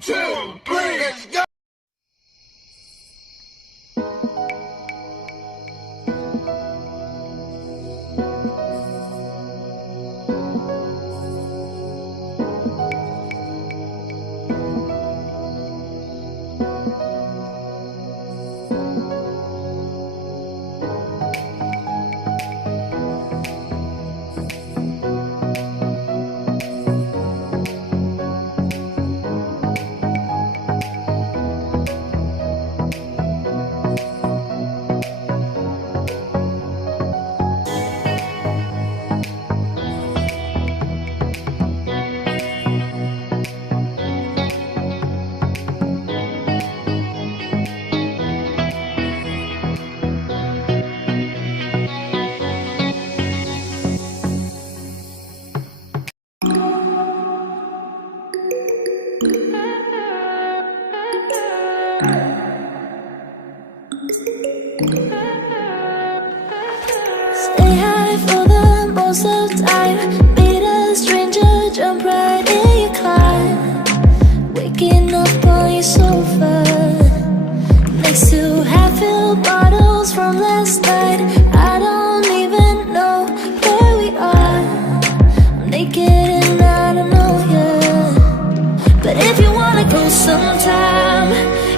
2, 3, let's go! Stay high for the most of the time. Meet a stranger, jump right in your car. Waking up on your sofa next to half-filled bottles from last night. I don't even know where we are. I'm naked and I don't know you. But if you wanna go sometime,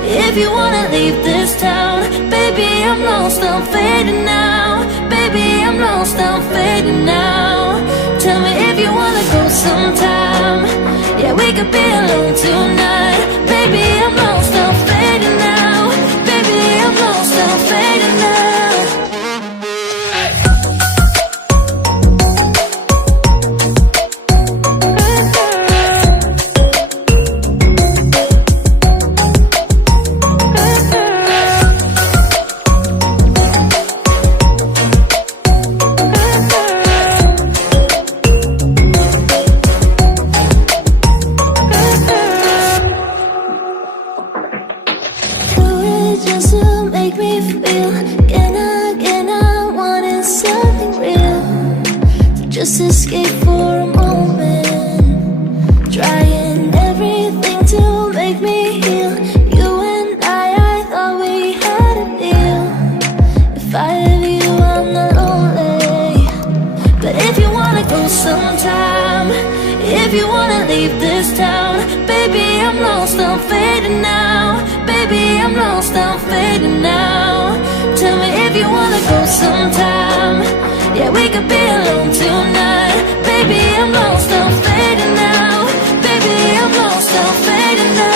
if you wanna leave this town, baby, I'm lost, I'm fading now. Baby, I'm lost, I'm fading now. Tell me if you wanna go sometime. Yeah, we could be alone tonight. Baby, I'm lost, I'm fading now. Baby, I'm lost, I'm fading now. Just to make me feel again, I wanted something real to just escape for a moment, trying everything to make me heal. You and I thought we had a deal. If I have you, I'm not lonely. But if you wanna go sometime, if you wanna leave this town, baby, I'm lost, I'm fading now. Baby, I'm lost, I'm fading now. Tell me if you wanna go sometime. Yeah, we could be alone tonight. Baby, I'm lost, I'm fading now. Baby, I'm lost, I'm fading now.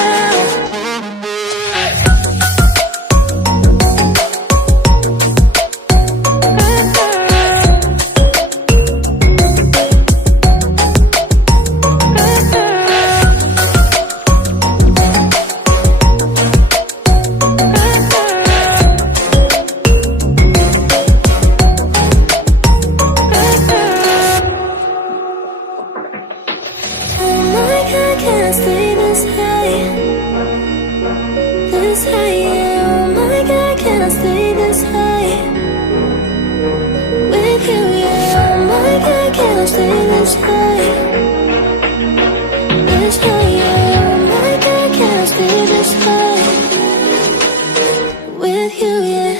Can't stay this high, yeah. Oh my God, can I stay this high with you, yeah. Oh my God, can I stay this high, yeah. Oh my God, can I stay this high with you, yeah.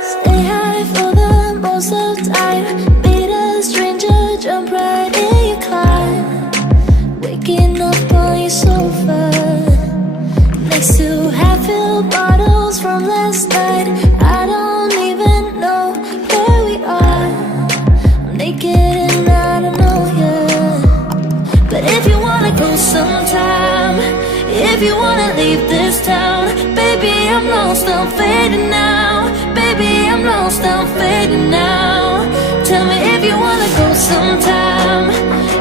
Stay high for the most of the time. Meet a stranger, jump right in your car. Waking up on your sofa next to half-filled bottles from last night. I don't even know where we are. I'm lost, I'm fading now. Baby, I'm lost, I'm fading now. Tell me if you wanna go sometime.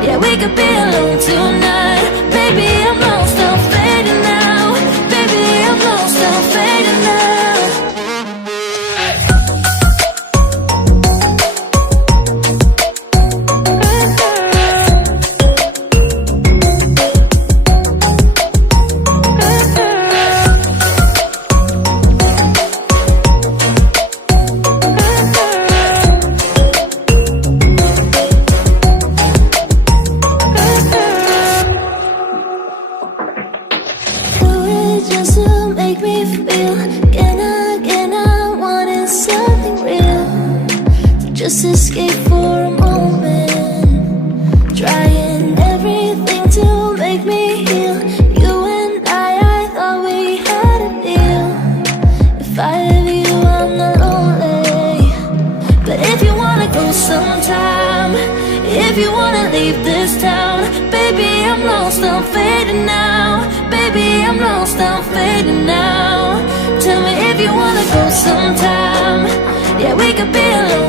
Yeah, we could be alone tonight. Baby, I'm lost, I'm fading now. Baby, I'm lost, I'm fading now. Just to make me feel again, I wanted something real. So just escape for a moment, trying everything to make me heal. You and I thought we had a deal. If I have you, I'm not lonely. But if you wanna go sometime, if you wanna leave this town, baby, I'm lost, I'm fading now. Baby, I'm lost, I'm fading now. Tell me if you wanna go sometime. Yeah, we could be alone